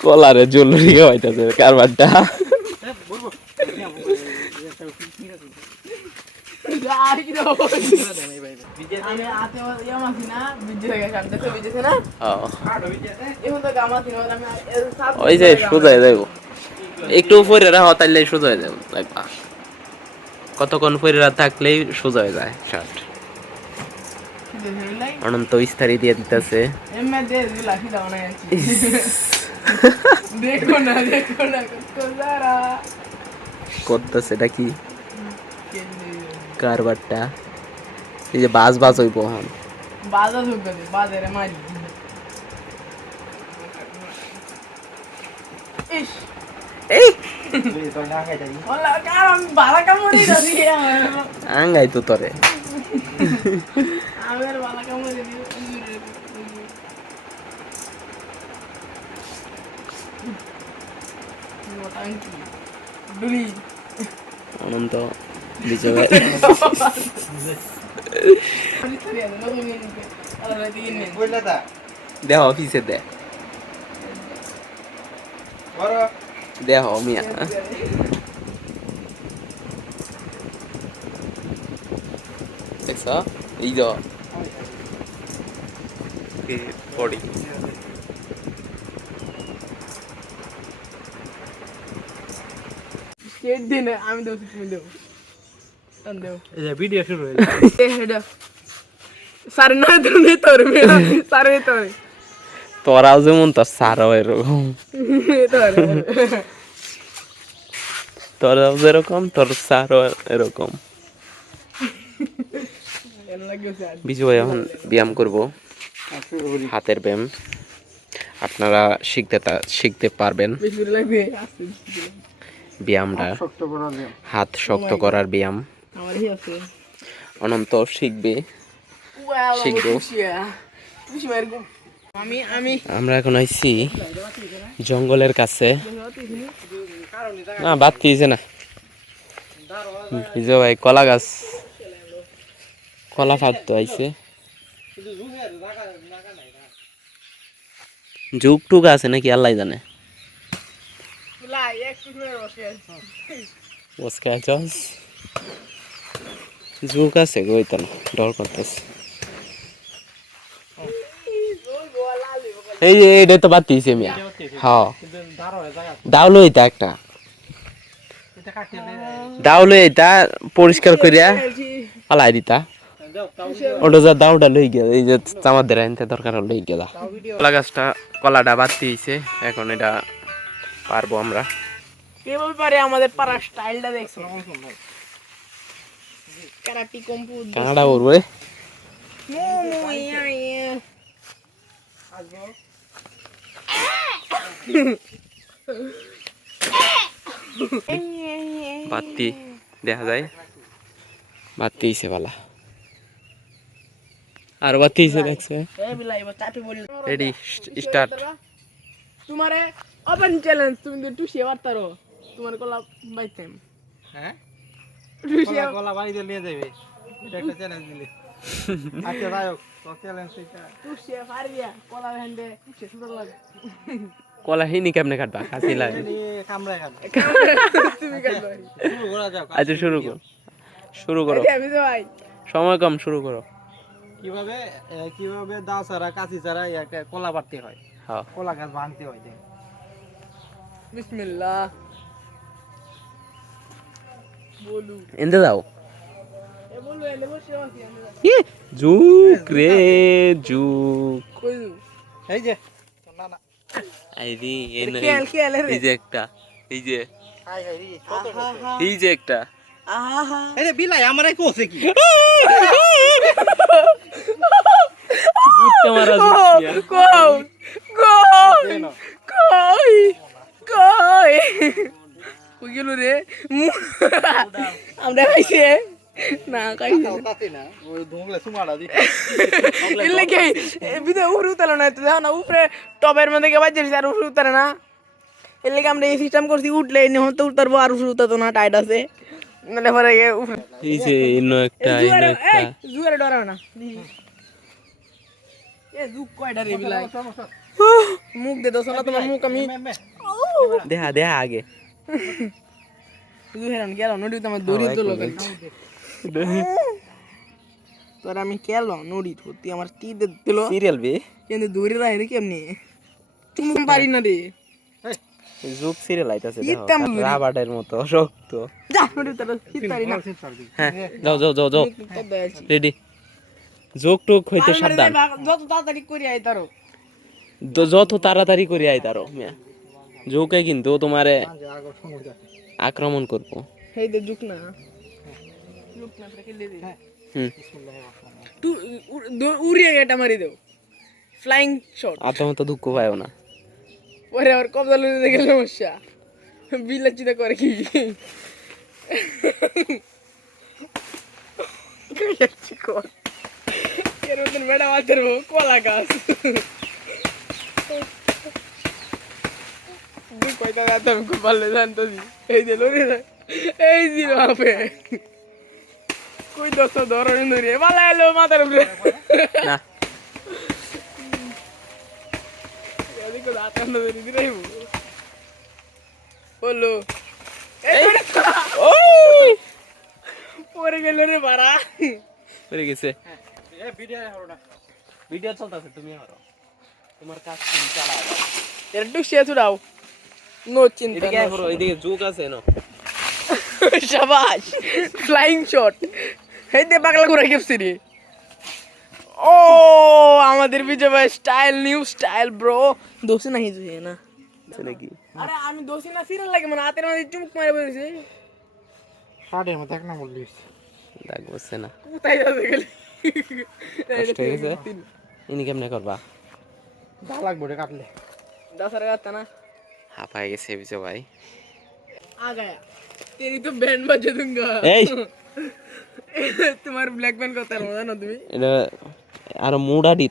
কলারে জুলরি হইতাছে কারবারটা ওই যে সোজা যাইব একটু পরে রাখো তাইলে সোজা হয়ে যাবে কতক্ষণ পরে থাকলেই সোজা হয়ে যায় শার্ট অনন্ত ইস্তারি দিয়ে দিতেছে করতেছে এটা কি কারবারটা এই যে বাজ বাজ হইব এখন বাজারে মারি আঙ্গাই তো তোরে অনন্ত বিজয় দেহ অফিসে দেহ মিয়া দেখছ এই যে বডি আমি দেব তুমি দেব ভিডিও শুরু হয়ে সারে না তুমি তোর সারে তোর তোরাও যেমন তোর সারও এরকম তোরাও যেরকম তোর সারও এরকম বিজু ভাই এখন ব্যায়াম করবো হাতের ব্যায়াম আপনারা শিখতে পারবেন ব্যায়ামটা হাত শক্ত করার ব্যায়াম অনন্ত শিখবো আমরা এখন আইছি জঙ্গলের কাছে না বাদ দিয়েছে না বিজয় ভাই কলা গাছ কলা ফাঁকতো আইছে ঝুক টুক আছে নাকি আল্লাহ জানে ঝুক আছে গইতো না ডর করতেছে এই যে এটা তো বাদ দিয়েছে মিয়া হ্যাঁ দাউলো এটা একটা দাউলো এটা পরিষ্কার করিয়া পালাই দিতা ওটা যা দাউটা লই গেল এই যে চামাদের আনতে দরকার লই গেলা কলা গাছটা কলাটা বাদ দিয়েছে এখন এটা পারবো আমরা কিভাবে পারে আমাদের পাড়ার স্টাইলটা দেখছো কারাটি কম্পু কানাডা ওরে বাতি দেখা যায় বাতি ইসে বালা আর বাতি ইসে দেখছে রেডি স্টার্ট তোমারে ওপেন চ্যালেঞ্জ তুমি একটু শেয়ার করো তোমার কলা বাইতেম হ্যাঁ কলা বাড়িতে নিয়ে যাবে এটা একটা চ্যালেঞ্জ দিলে আচ্ছা যাও তো চ্যালেঞ্জ এটা তুই শেয়ার পারবিয়া কলা হ্যান্ডে কি সুন্দর লাগে কলা হিনি কেমনে কাটবা কাছি লাগে কামড়া কাটবা তুমি কাটবা শুরু করা যাও আচ্ছা শুরু করো আমি তো ভাই সময় কম শুরু করো কিভাবে দা ছাড়া কাছি ছাড়া একটা কলা পাড়তে হয় হ্যাঁ কলা গাছ ভাঙতে হয় বিসমিল্লাহ বলু এন্ডে দাও এ বলু এলে বসে আছি কি জুক রে জুক কই এই যে না না আইদি এনে এই যে একটা এই যে হাই হাই রে এই যে একটা আহা আরে বিলাই আমারই কোসে কি বুঝতে মারা যাচ্ছে কই কই কই কই গেল রে আমরা খাইছে না খাইছে না ওই ধুমলে সুমাড়া দি ইল্লে কি বিদে উড়ু তালো না তো না উপরে টবের মধ্যে কে বাজে আর উড়ু তারে না ইল্লে কি আমরা এই সিস্টেম করছি উঠলে নি হতো উঠতারবো আর উড়ু তো না টাইট আছে মানে পরে এই যে ইনো একটা জুয়ারে ডরাও না এ জুক কয়টা রে বিলাই মুখ মুখ দে দোস না তোমার মুখ আমি দেখা দেখা আগে তুই হেরান গেল নদী তো আমার দড়ি তো লোক তোর আমি কেল নদী তুই আমার টি দিল সিরিয়াল বে কিন্তু দড়ি রাই রে কেমনি তুমি পারি না রে জুক সিরিয়াল আইতাছে দেখো রাবারের মতো শক্ত যা নদী তোর সিতারি না হ্যাঁ যাও যাও যাও যাও রেডি জোক টুক হইতে সাবধান যত তাড়াতাড়ি করি আই তারো যত তাড়াতাড়ি করে আই তারো মিয়া জোকে কিন্তু তোমারে আক্রমণ করবো হেই দে জুক না তুই উড়িয়ে এটা মারি দেও ফ্লাইং শট আত্মহত্যা দুঃখ পায়ও না পরে আবার কবজা লইতে গেলে সমস্যা বিলাচিতা করে কি এর মতন বেড়া বাঁচার কলা গাছ কয়টা রাত আমি খুব ভালো জানতো এই যে লড়ে এই যে বাপে কই দশ ধরনের ধরে ভালো এলো মাথার উপরে না এদিকে রাতার ধরে দিলাই বললো পরে গেল রে বাড়া পড়ে গেছে ভিডিও চলতেছে তুমি করো তোমার কাজ তুমি চালাও একটু শেষ দাও নো চিন্তা এদিকে করো এদিকে জোক আছে না শাবাশ ফ্লাইং শট এই দে পাগলা করে গেছে রে ও আমাদের বিজয় ভাই স্টাইল নিউ স্টাইল ব্রো দোষে নাই জুয়ে না চলে কি আরে আমি দোষী না সিরিয়াল লাগে মানে হাতের মধ্যে চুমুক মারে বলেছে শার্টের মধ্যে এক না বললিস দাগ বসছে না কোথায় যাবে গেলে কষ্ট হয়ে গেছে ইনি কেমনে করবা যা লাগবে রে কাটলে 10 গাতা না হাঁপায় গেছে বিজয় ভাই आ गया तेरी तो बैंड बजा दूंगा এই তোমার ব্ল্যাক ব্যান্ড কথা মজা না তুমি এটা আর মুডাডি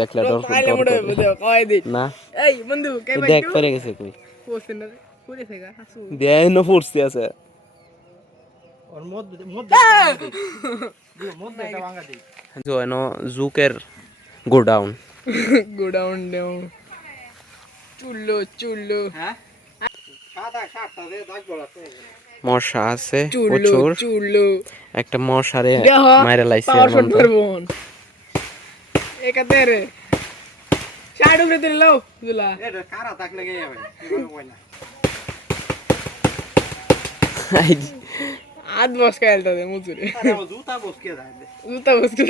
দেখলে ডর কাইলে মুড়ে দেও কয় দি না এই বন্ধু কে ভাই দেখ পড়ে গেছে কই পোস্ট না পুরে থেকা হাসু দেয় না ফুটছে আছে ওর মধ্যে এটা ভাঙা দেই জয়নো জুকের গোডাউন গো ডাউন ডাউন চুল্লু হ্যাঁ সাদা শার্টটা দে দাগ বলাতে মশা আছে চুল্লু প্রচুর চুল্লু একটা মশারে দেখো মাইরা লাইছে পাওয়ার শট এমনটা। মারবোন একাতে রে শার্ট উপরে তুলে লাও দুলা এটা কারা দাগ লেগে যাবে এভাবে কই না আদ বস খেলতে দে মুজুরে আরে ও জুতা বসকে যায় দে জুতা বস কে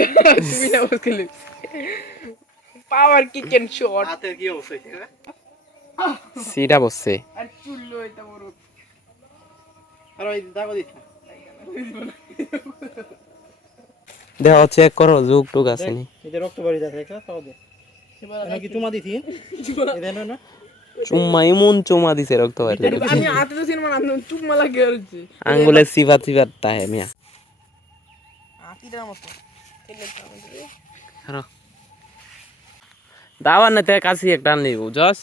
তুমি না বস খেলে পাওয়ার কিক এন্ড শট হাতে কি হচ্ছে রে সিটা বসছে আর চুল্লু এটা বড় আর ওই দাগ দিছ দেখ চেক করো জুক টুক আছে নি এই যে রক্ত বাড়ি যাচ্ছে একটা তাও দে এনে কি চুমা দিছি এদেন না চুম্মা এমন চুমা দিছে রক্ত বাইরে আমি হাতে তো সিনেমা নাম চুম্মা লাগে হচ্ছে আঙ্গুলে সিবাত তাহে মিয়া আকিটার মতো হ্যাঁ দাওয়ার না তে কাছে একটা আনলি বুঝছস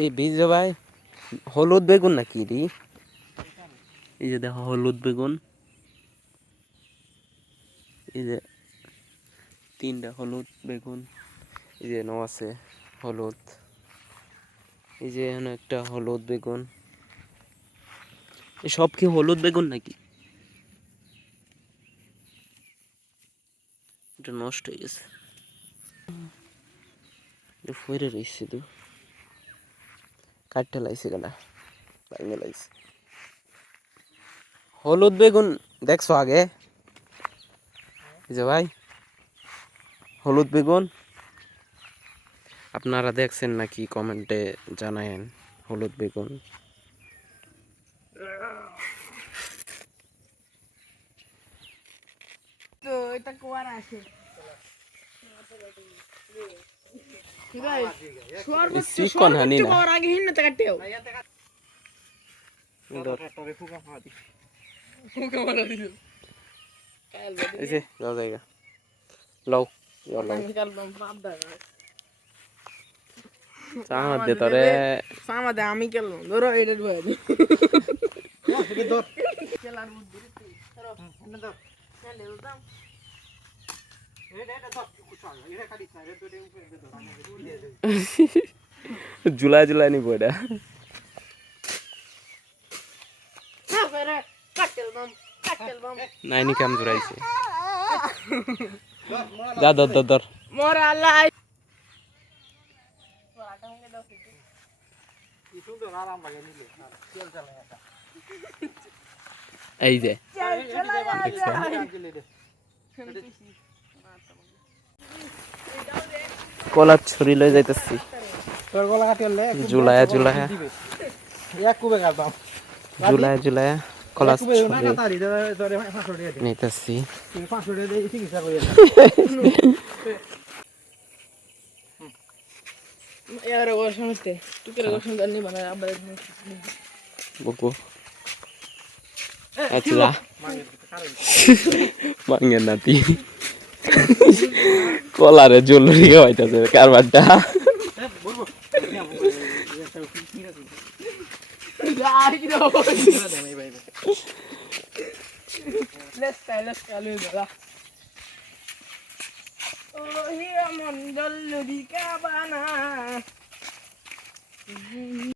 এই বীজ ভাই হলুদ বেগুন না কি রে এই যে দেখো হলুদ বেগুন এই যে 3টা হলুদ বেগুন এই যে নো আছে হলুদ এই যে এখানে একটা হলুদ বেগুন এই সব কি হলুদ বেগুন নাকি এটা নষ্ট হয়ে গেছে এটা ফইরে রইছে তো কাটতে লাইছে গলা ভাঙে লাইছে হলুদ বেগুন দেখছো আগে এই যে ভাই হলুদ বেগুন আপনারা দেখছেন নাকি কমেন্টে জানায়েন হলুদ বেগুন তো এটা কোয়ার আছে ভাই সর্বোচ্চ চিকন হানি না কোয়ার আগে হিন্নতে কাটেও টরে ফুকা ফা দি মুখে মারা দিল কাল এই যে যাও জায়গা লও ইয়া লও আমি কাল বাপ দা চামা দে তরে সামা দে আমি কেন ধরো এটা ভাই এটা ধর কেলার বুদ্ধি ধরো এনে ধর চলে দাও জুলাই জুলাই নিব এটা নাইনি কাম জুড়াইছে যা ধর ধর ধর মোরা আল্লাহ এই যে কলা ছড়ি লই যাইতেছি তোর গলা কাটি হলে জুলায়া জুলায়া এক কুবে কাটবাম জুলায়া জুলায়া কলা কুবে না ছড়ি কাটারি তোরে 500 টাকা দে নিতেছি তুই 500 টাকা দিয়ে চিকিৎসা করি यार वर्षन होते तू केले वर्षन करनी बना अब বুকু আচ্ছা মাঙ্গে নাতি কলারে জলরি হইতাছে কারবারটা let's go lah oh hiya mandal di kabana